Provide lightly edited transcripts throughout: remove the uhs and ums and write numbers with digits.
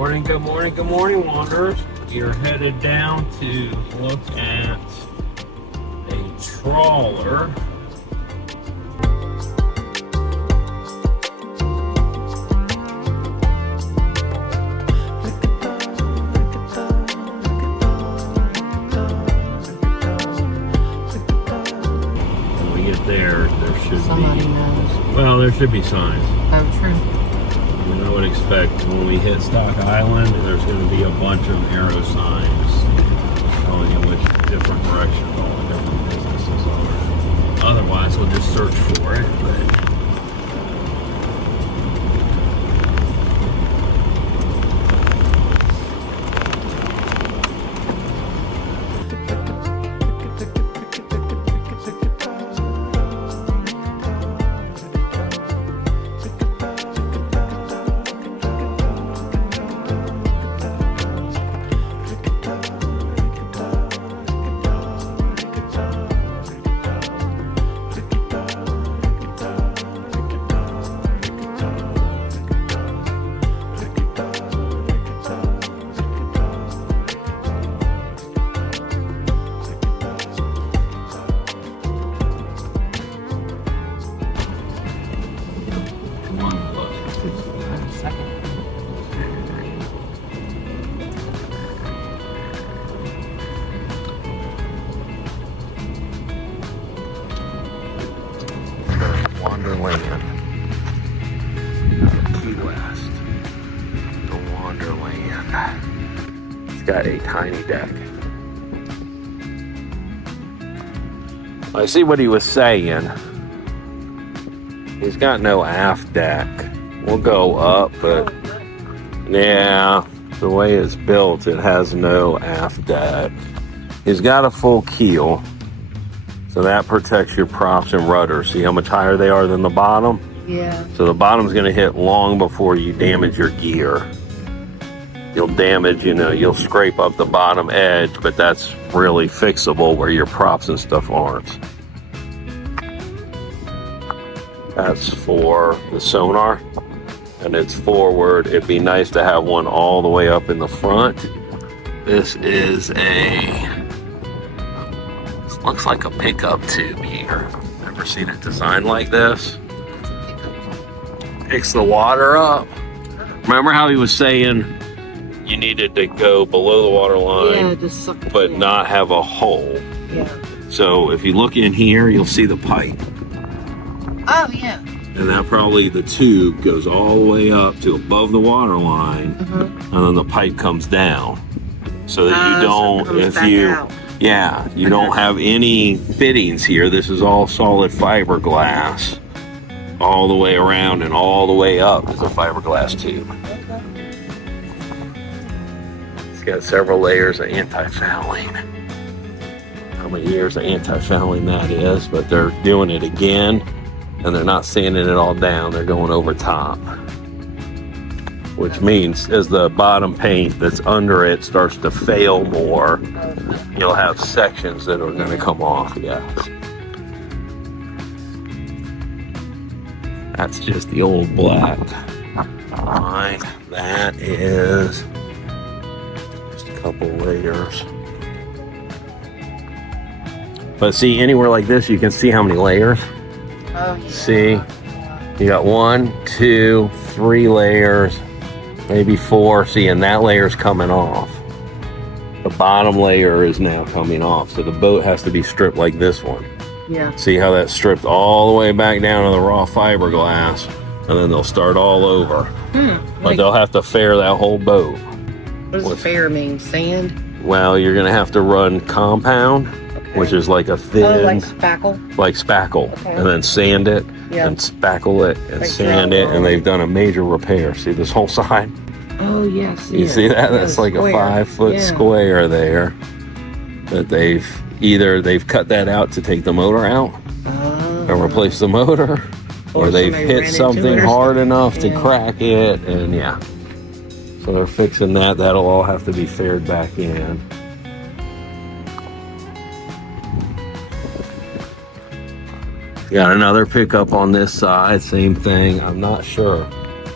Good morning, wanderers. We are headed down to look at a trawler. When we get there should Somebody be. knows. Well, there should be signs. Oh, true. I would expect when we hit Stock Island, there's going to be a bunch of arrow signs telling you which different direction all the different businesses are. Otherwise, we'll just search for it. But Wonderland. Key West. The Wonderland. It's got a tiny deck. I see what he was saying. He's got no aft deck. We'll go up, but yeah, the way it's built, it has no aft deck. He's got a full keel. So that protects your props and rudder. See how much higher they are than the bottom? Yeah. So the bottom's going to hit long before you damage your gear. You'll damage, you'll scrape up the bottom edge, but that's really fixable where your props and stuff aren't. That's for the sonar, and it's forward. It'd be nice to have one all the way up in the front. This is looks like a pickup tube here. Never seen it designed like this. Picks the water up. Remember how he was saying you needed to go below the water line, Yeah, just suck it but in. not have a hole. Yeah. So if you look in here, you'll see the pipe. Oh, yeah. And that probably the tube goes all the way up to above the water line, and then the pipe comes down. So that you don't, so it comes back out. Yeah, you don't have any fittings here. This is all solid fiberglass. All the way around and all the way up is a fiberglass tube. Okay. It's got several layers of anti-fouling. How many years of anti-fouling that is, but they're doing it again, and they're not sanding it all down. They're going over top. Which means as the bottom paint that's under it starts to fail more, you'll have sections that are going to come off. Yes. That's just the old black line. That is just a couple layers. But see, anywhere like this, you can see how many layers. Oh, yeah. See, you got 1, 2, 3 layers. Maybe 4. See, and that layer's coming off. The bottom layer is now coming off. So the boat has to be stripped like this one. Yeah. See how that's stripped all the way back down to the raw fiberglass, and then they'll start all over. But they'll have to fair that whole boat. What does fair mean? Sand? Well, you're going to have to run compound, which is like a thin, like spackle? Like spackle, and then sand it, and spackle it, and Like sand it, and they've done a major repair. See this whole side? Oh, yes. You see that? That's like a 5-foot square there that they've cut that out to take the motor out and replace the motor, or they've hit something hard enough to crack it, and so they're fixing that. That'll all have to be faired back in. Got another pickup on this side, same thing. I'm not sure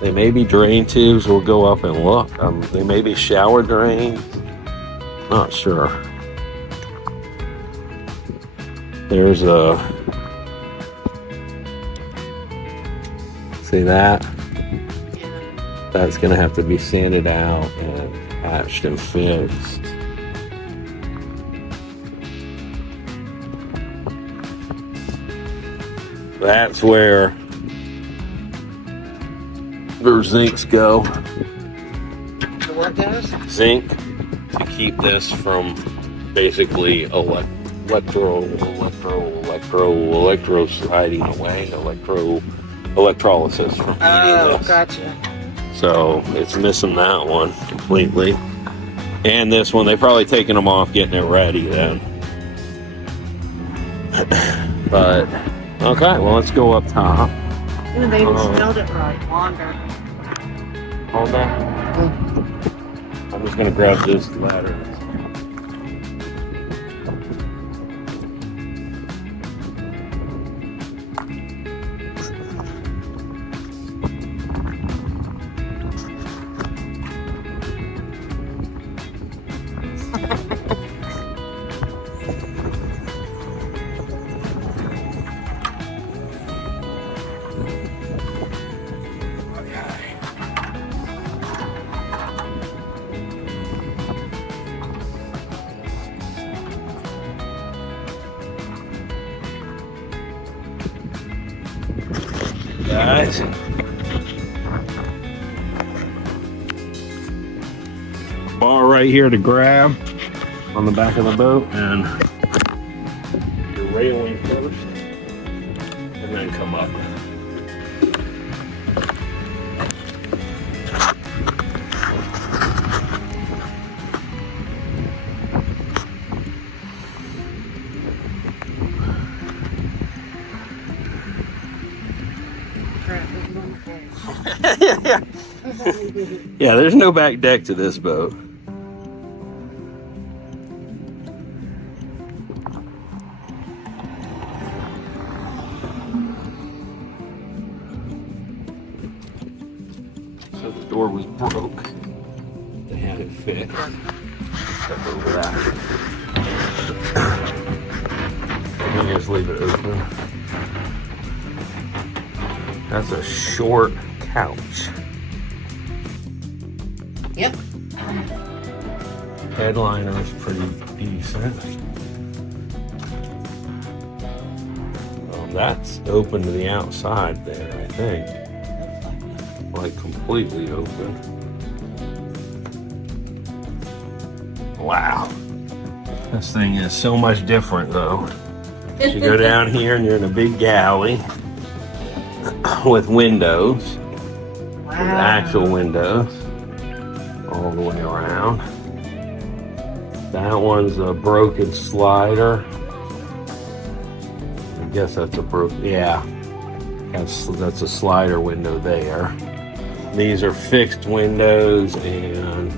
They may be drain tubes. We'll go up and look. They may be shower drains. Not sure. There's a... See that? That's going to have to be sanded out and patched and fixed. That's where their zincs go. What goes? Zinc to keep this from basically electro sliding away, electrolysis from heating this. Gotcha. So it's missing that one completely. And this one, they've probably taken them off getting it ready then. But, okay, well, let's go up top. Ooh, they even spelled it right. Wander. Hold that. I'm just going to grab this ladder. Guys, bar right here to grab on the back of the boat, and your railing first, and then come up. Yeah, there's no back deck to this boat. So the door was broke. They had it fixed. Step over that. Let me just leave it open. That's a short couch. Yep. Headliner is pretty decent. That's open to the outside there, I think. Like completely open. Wow. This thing is so much different though. You go down here and you're in a big galley with windows. Wow. With actual windows. All the way around. That one's a broken slider. I guess that's a broken, yeah. That's a slider window there. These are fixed windows and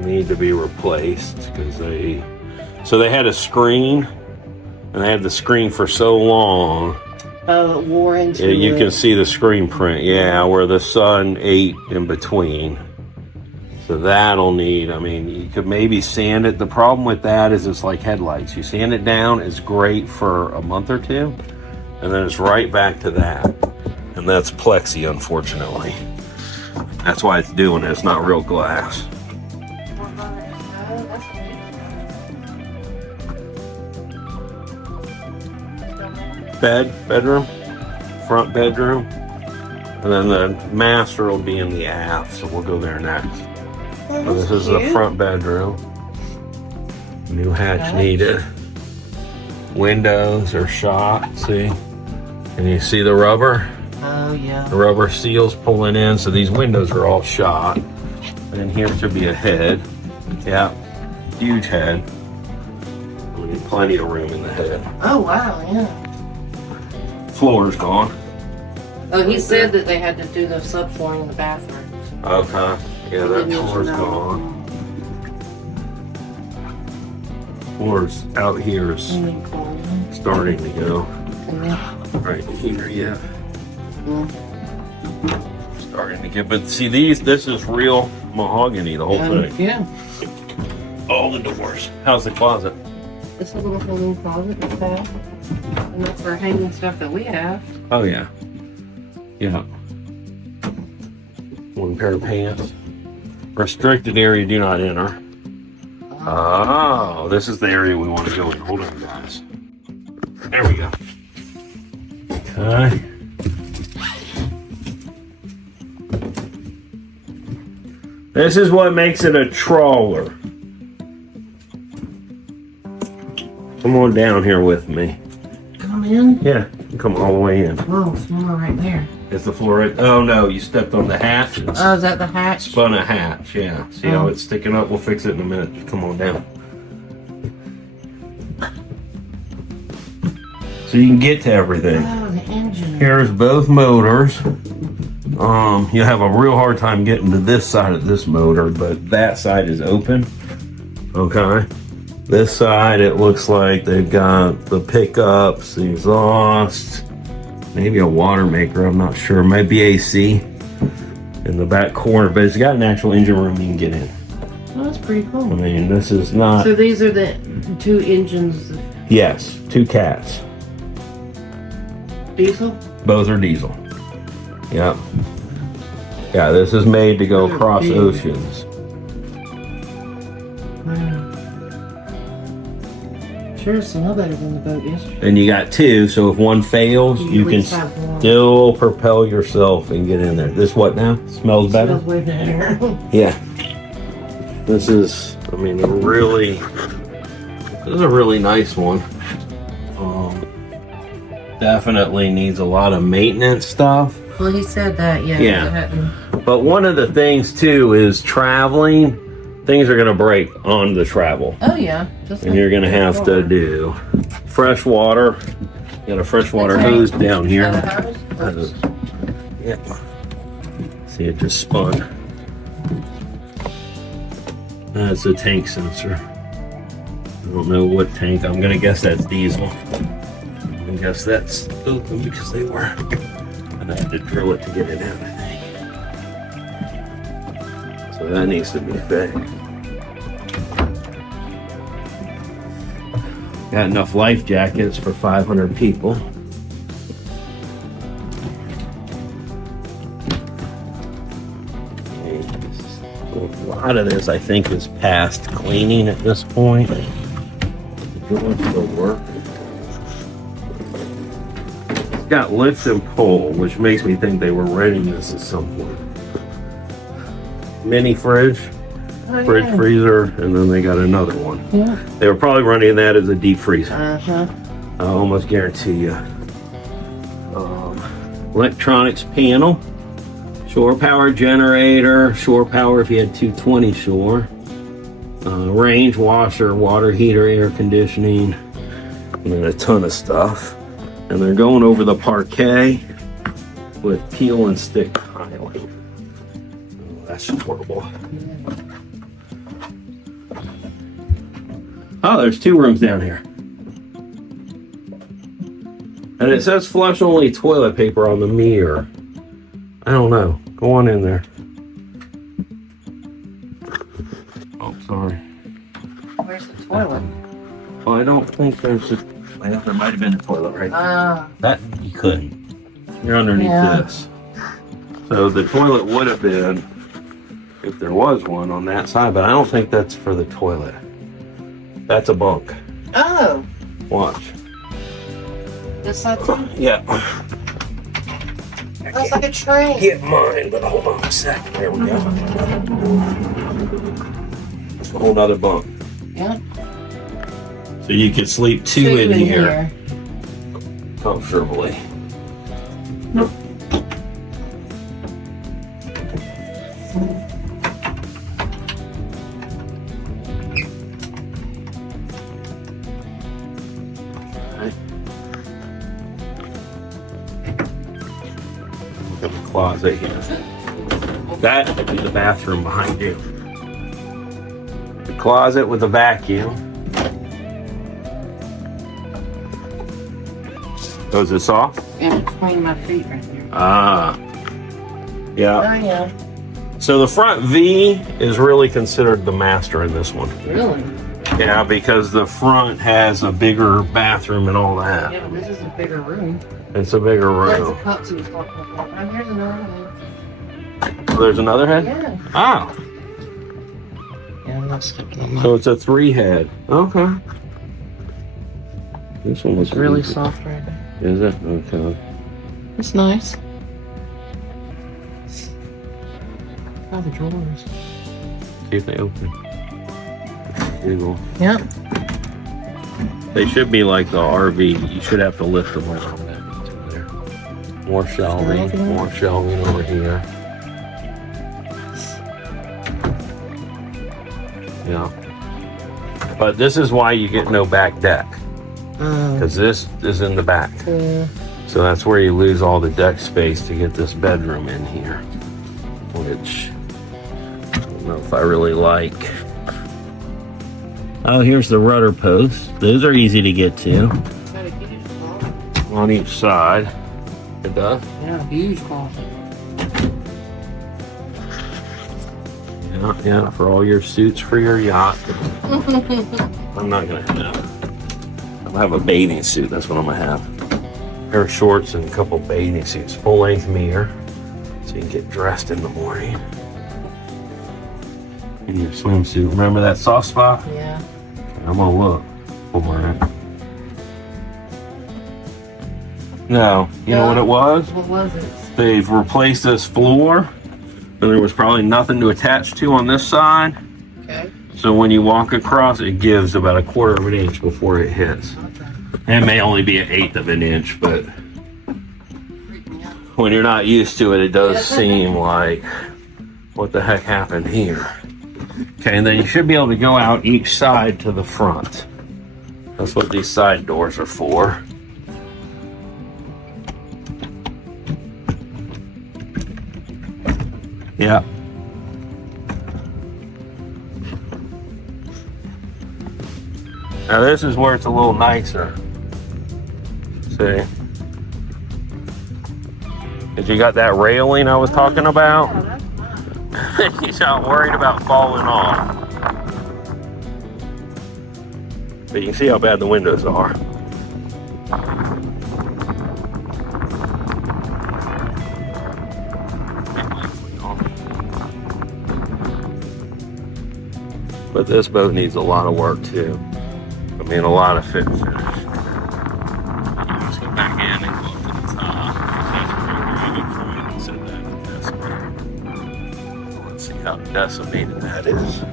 need to be replaced because they had a screen and they had the screen for so long. Oh, it wore into it. You can see the screen print, yeah, where the sun ate in between. So that'll need, I mean, you could maybe sand it. The problem with that is it's like headlights. You sand it down, it's great for a month or two, and then it's right back to that. And that's plexi, unfortunately. That's why it's doing it. It's not real glass. Bedroom, front bedroom. And then the master will be in the aft, so we'll go there next. So this is the front bedroom. New hatch needed. Windows are shot, see? Can you see the rubber? Oh, yeah. The rubber seals pulling in, so these windows are all shot. And here should be a head. Yeah, huge head. We need plenty of room in the head. Oh, wow, yeah. Floor's gone. Oh, he said that they had to do the subflooring in the bathroom. Okay. Yeah, that floor's gone. Floor's out here is starting to go. Right here, yeah. Starting But see this is real mahogany, the whole thing. Yeah. All the doors. How's the closet? It's a little holding closet with that. Enough for hanging stuff that we have. Oh yeah. Yeah. One pair of pants. Restricted area, do not enter. Oh, this is the area we want to go in. Hold on, guys. There we go. Okay. This is what makes it a trawler. Come on down here with me. Come in? Yeah, come all the way in. Oh, it's more right there. Is the floor right? Oh no, you stepped on the hatch. Oh, is that the hatch? Spun a hatch, yeah. See how it's sticking up? We'll fix it in a minute. Just come on down. So you can get to everything. Oh, the engine. Here's both motors. You'll have a real hard time getting to this side of this motor, but that side is open. Okay. This side, it looks like they've got the pickups, the exhaust, maybe a water maker, I'm not sure. Might be AC in the back corner, but it's got an actual engine room you can get in. Oh, that's pretty I cool. mean, this is not... So these are the two engines. Yes, two cats. Diesel? Both are diesel. Yep. Yeah, this is made to go across oceans. Wow. Sure smell better than the boat yesterday. And you got two, so if one fails, you can still propel yourself and get in there. This what now? Smells better? Smells way better. Yeah. This is, I mean, this is a really nice one. Definitely needs a lot of maintenance stuff. Well, he said that, yeah. Yeah. But one of the things too is traveling. Things are going to break on the travel. Oh, yeah. And you're going to have to do fresh water. Got a freshwater hose down here. Yeah. See, it just spun. That's a tank sensor. I don't know what tank. I'm going to guess that's diesel. I guess that's open because they were. And I had to drill it to get it out, I think. So that needs to be fixed. Got enough life jackets for 500 people. A lot of this, I think, is past cleaning at this point. The drill still work. It's got lift and pull, which makes me think they were renting this at some point. Mini fridge. Fridge freezer, and then they got another one. Yeah. They were probably running that as a deep freezer. Uh-huh. I almost guarantee you. Electronics panel, shore power generator, shore power if you had 220 shore, range washer, water heater, air conditioning, and then a ton of stuff. And they're going over the parquet with peel and stick tiling. Oh, that's horrible. Oh, there's two rooms down here. And it says flush only toilet paper on the mirror. I don't know. Go on in there. Oh, sorry. Where's the toilet? Well, I don't think there's a... Well, there might have been a toilet right there. That, you couldn't. You're underneath this. So the toilet would have been, if there was one on that side, but I don't think that's for the toilet. That's a bunk. Oh. Watch. This side too? Yeah. That's like a train. Get mine, but hold on a second. There we go. It's a whole nother bunk. Yeah. So you could sleep two in here comfortably. Look at the closet here. That would be the bathroom behind you. The closet with a vacuum. Oh, is it soft? In between my feet right there. Ah. Yeah. Oh, yeah. So the front V is really considered the master in this one. Really? Yeah, because the front has a bigger bathroom and all that. Yeah, this is a bigger room. It's a bigger That's room. the cups he was talking about. Oh, here's another one. So there's another head? Yeah. Ah. Yeah, I'm not sticking on So it's a 3 head. Okay. This one was It's really soft right there. Is it? Okay. It's nice. Oh, the drawers. See if they open. Google. Yep. They should be like the RV. You should have to lift them up from that into there. More shelving. More shelving over here. Yeah. But this is why you get no back deck. Because this is in the back. Yeah. So that's where you lose all the deck space to get this bedroom in here. Which I don't know if I really like. Oh, here's the rudder posts. Those are easy to get to. On each side. It does? Yeah, huge closet. Yeah, for all your suits for your yacht. I'm not gonna have. I'm gonna have a bathing suit. That's what I'm gonna have. A pair of shorts and a couple bathing suits. Full length mirror, so you can get dressed in the morning. In your swimsuit. Remember that soft spot? Yeah. I'm gonna look for it. No, you know what it was? What was it? They've replaced this floor, and there was probably nothing to attach to on this side. Okay. So when you walk across, it gives about 1/4 of an inch before it hits. It may only be 1/8 of an inch, but when you're not used to it, it does seem like, what the heck happened here? Okay, and then you should be able to go out each side to the front. That's what these side doors are for. Yeah. Now this is where it's a little nicer. See? Because you got that railing I was talking about. He's not worried about falling off. But you can see how bad the windows are. But this boat needs a lot of work too. I mean, a lot of fit and finish. Let's go back in and go up to the top. That's where we're moving from. Let's see how decimated that is.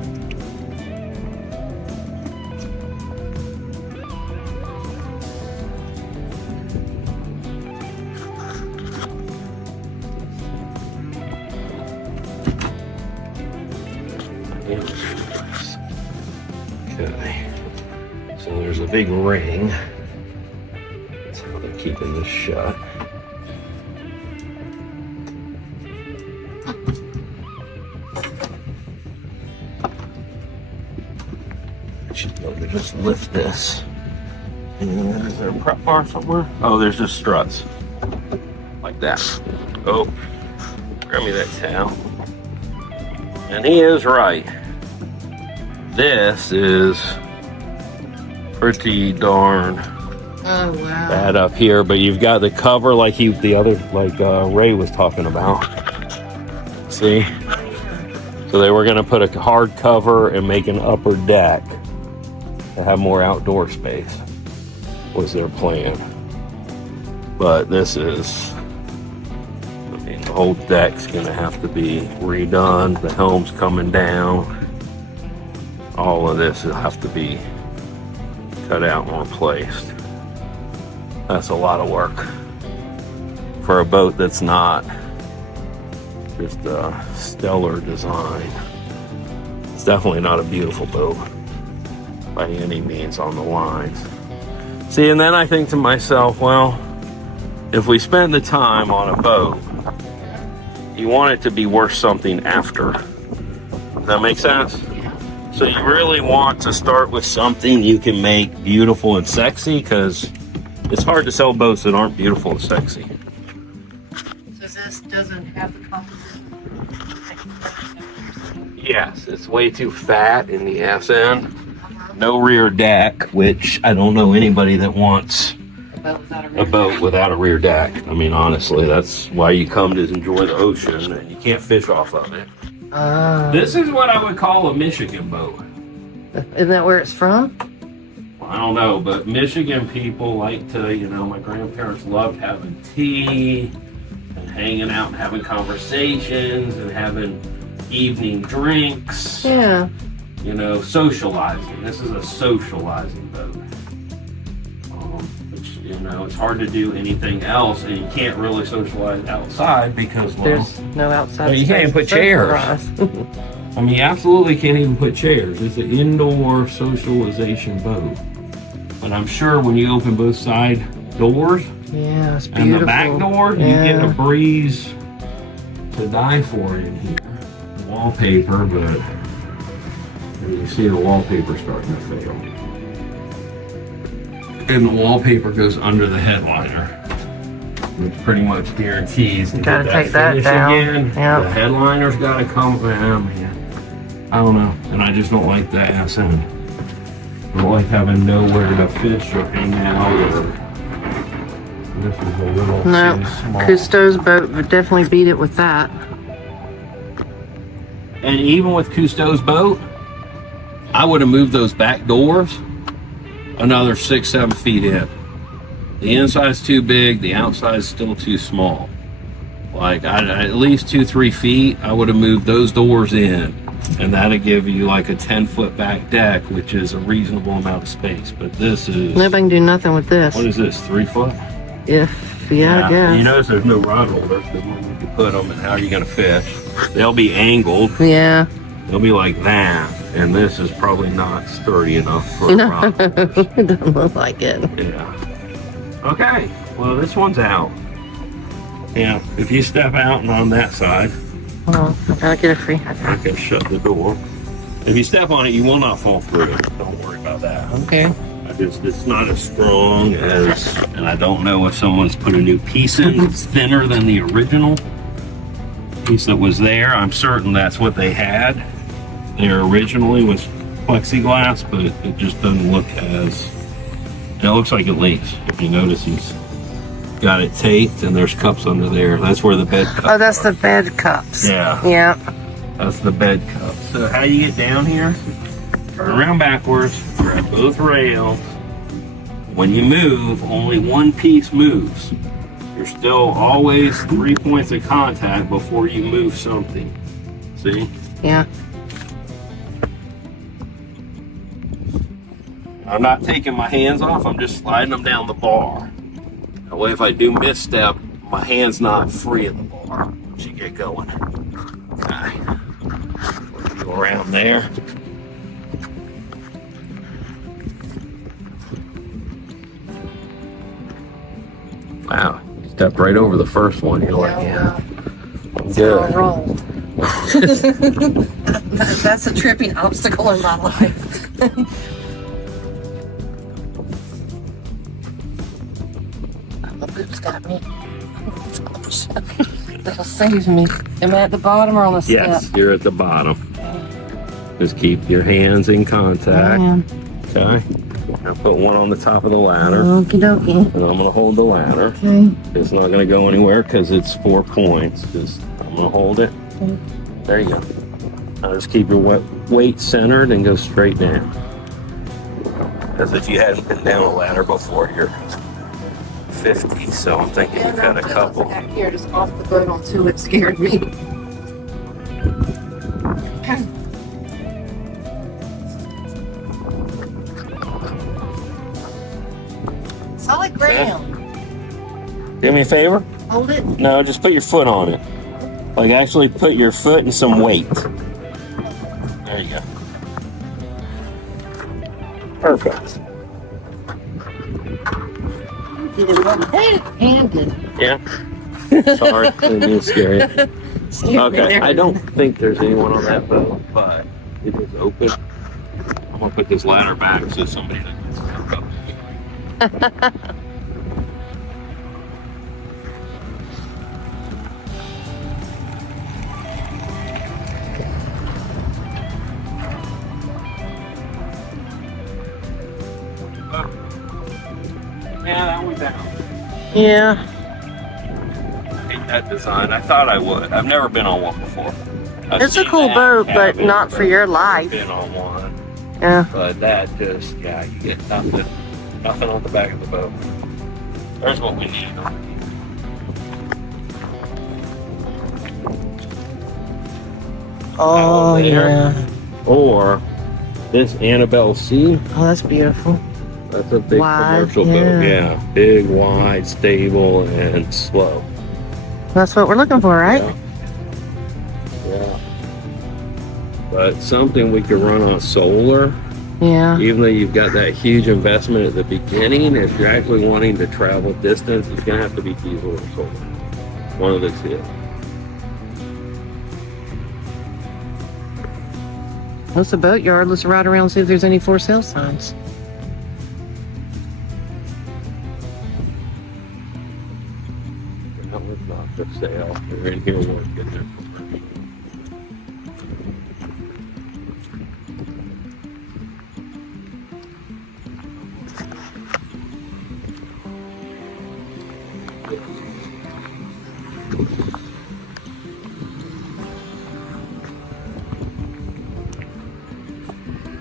Okay, so there's a big ring. That's how they're keeping this shut. I should be able to just lift this. And is there a prop bar somewhere? Oh, there's just struts. Like that. Oh, grab me that towel. And he is right. This is pretty darn bad up here, but you've got the cover like Ray was talking about. See? So they were going to put a hard cover and make an upper deck to have more outdoor space, was their plan. But this is, I mean, the whole deck's going to have to be redone. The helm's coming down. All of this will have to be cut out and replaced. That's a lot of work for a boat that's not just a stellar design. It's definitely not a beautiful boat by any means on the lines. See, and then I think to myself, well, if we spend the time on a boat, you want it to be worth something after. Does that make sense? So you really want to start with something you can make beautiful and sexy, because it's hard to sell boats that aren't beautiful and sexy. So this doesn't have the composite Yes, it's way too fat in the ass end. No rear deck, which I don't know anybody that wants a boat without a rear deck. I mean, honestly, that's why you come to enjoy the ocean, and you can't fish off of it. This is what I would call a Michigan boat. Isn't that where it's from? Well, I don't know, but Michigan people like to, you know, my grandparents loved having tea and hanging out and having conversations and having evening drinks. Yeah. You know, socializing. This is a socializing boat. Which, you know, it's hard to do anything else, and you can't really socialize outside because, well, there's no outside. you can't even put chairs. I mean, you absolutely can't even put chairs. It's an indoor socialization boat. But I'm sure when you open both side doors, yeah, it's beautiful. and the back door, you get a breeze to die for in here. Wallpaper, but you see the wallpaper starting to fail. And the wallpaper goes under the headliner, which pretty much guarantees to gotta get take that finish down. again. Yep. The headliner's got to come. Man, I don't know, and I just don't like the ass end. I don't like having nowhere to fish or hang out. This is a little No, too small. Cousteau's boat would definitely beat it with that. And even with Cousteau's boat, I would have moved those back doors another 6-7 feet in. The inside's too big, the outside's still too small. Like, at least 2-3 feet, I would have moved those doors in, and that'd give you like a 10-foot back deck, which is a reasonable amount of space. But this is... Nobody can do nothing with this. What is this, 3 foot? Yeah, I guess. You notice there's no rod holder, because where you can put them and how are you going to fish? They'll be angled. Yeah. They'll be like that, and this is probably not sturdy enough for a rod holder. It doesn't look like it. Yeah. Okay, well, this one's out. Yeah, if you step out and on that side, Well, I gotta get it free. I can shut the door. If you step on it, you will not fall through it. Don't worry about that. Okay. It's not as strong as, and I don't know if someone's put a new piece in. It's thinner than the original piece that was there. I'm certain that's what they had there originally, was plexiglass, but it just doesn't look as, it looks like it leaks. If you notice, he's got it taped and there's cups under there. That's where the bed cups Oh, that's are. the bed cups. Yeah. Yeah. That's the bed cup. So how you get down here, turn around backwards, grab both rails. When you move, only one piece moves. There's still always 3 points of contact before you move something. See? Yeah. I'm not taking my hands off, I'm just sliding them down the bar. That way if I do misstep, my hand's not free of the bar once you get going. Okay. Go around there. Wow, stepped right over the first one. You're like, yeah, I'm good. Rolled. That's a tripping obstacle in my life. My boots got me. That'll save me. Am I at the bottom or on the step? Yes, you're at the bottom. Just keep your hands in contact. Okay. Now put one on the top of the ladder. Okie dokie. And I'm going to hold the ladder. Okay. It's not going to go anywhere because it's 4 points. Just, I'm going to hold it. Okay. There you go. Now just keep your weight centered and go straight down. As if you hadn't been down a ladder before. You're 50, so I'm thinking you've got a couple. Back here, just off the boat on two, it scared me. Solid ground. Do me a favor? Hold it. No, just put your foot on it. Like actually put your foot and some weight. There you go. Perfect. Did it one-handed. Yeah. Sorry, didn't mean to scare you. Okay, I don't think there's anyone on that boat, but it is open. I'm gonna put this ladder back so somebody doesn't step up. Yeah, that one's out. Yeah. I hate that design. I thought I would. I've never been on one before. It's a cool boat, but not for your life. Been on one. Yeah. But that just, yeah, you get nothing on the back of the boat. There's what we need. Oh, yeah. Or this Annabelle C. Oh, that's beautiful. That's a big Wide, commercial boat. Yeah, big, wide, stable, and slow. That's what we're looking for, right? Yeah. But something we could run on solar. Yeah. Even though you've got that huge investment at the beginning, if you're actually wanting to travel distance, it's going to have to be diesel or solar. One of the two. What's the boatyard? Let's ride around and see if there's any for sale signs. That one's not for sale. We're in here working there.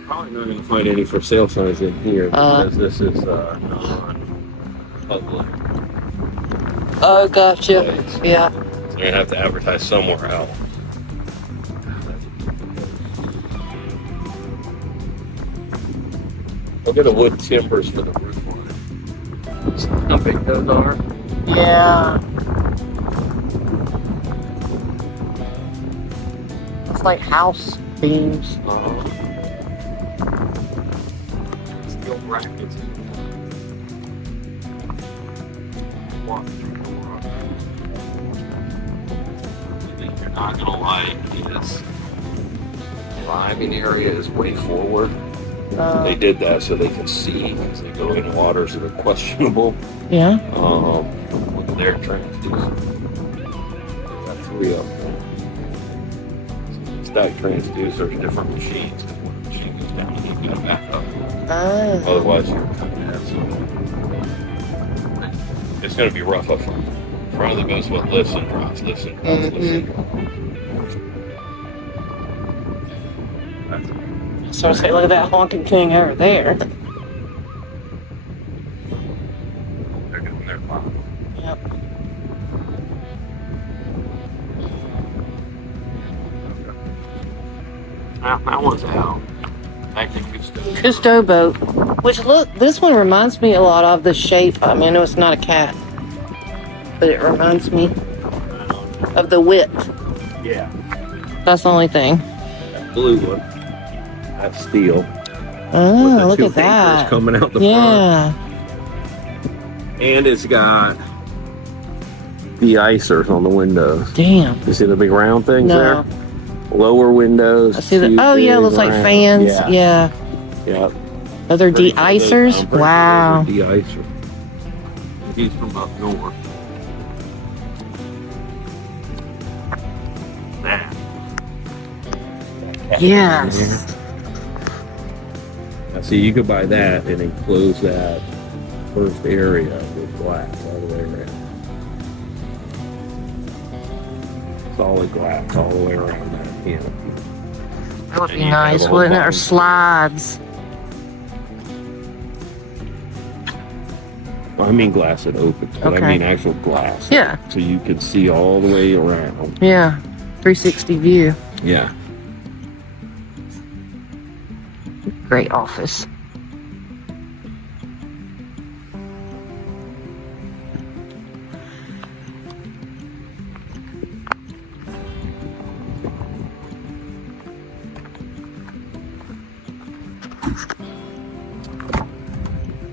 Probably not going to find any for sale signs in here because this is non-public. Oh, gotcha. Place. Yeah. So you're going to have to advertise somewhere else. Look at the wood timbers for the roof line. See how big those are? Yeah. It's like house beams. Steel brackets. One thing you're not gonna like is the driving area is way forward. They did that so they can see as they go in waters that are questionable. Yeah. Look at their transducer. Got 3 of them. So stack transducers, different machines. Because when the machine goes down, you've got to back up. Otherwise, you're cutting that. So it's going to be rough up front. Front of the boat's what lifts and drops, lifts and drops, lifts and drops. So I say, look at that honking thing over there. They're doing their part. Yep. That one's out. Cousteau boat. Which, look, this one reminds me a lot of the shape. I mean, I know it's not a cat, but it reminds me of the width. Yeah. That's the only thing. That blue one. That's steel. Oh, look two at that. anchors coming out the front. And it's got de-icers on the windows. Damn. You see the big round things No. there? Lower windows. I see that. Oh, yeah, looks like fans. Yeah. Yeah. Oh, they're de-icers? Wow. De-icer. He's from up north. That. Yes. Now, see, you could buy that and enclose that first area with glass all the way around. Solid glass all the way around that canopy. That would be nice, wouldn't it? Or slides. I mean glass that opens, but Okay. I mean actual glass. Yeah. So you can see all the way around. Yeah. 360 view. Yeah. Great office.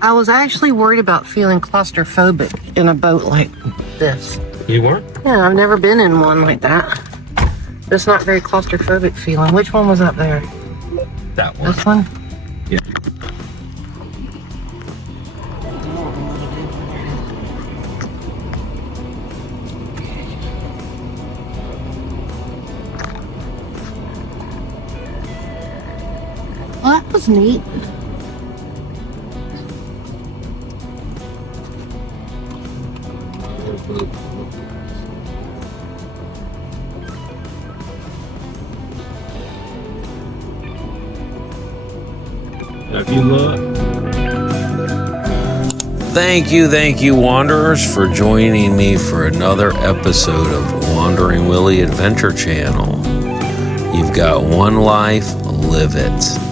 I was actually worried about feeling claustrophobic in a boat like this. You weren't? Yeah, I've never been in one like that. It's not very claustrophobic feeling. Which one was up there? That one. This one? Yeah. Well, that was neat. boat. If you look. Thank you, Wanderers, for joining me for another episode of Wandering Willy Adventure Channel. You've got one life, live it.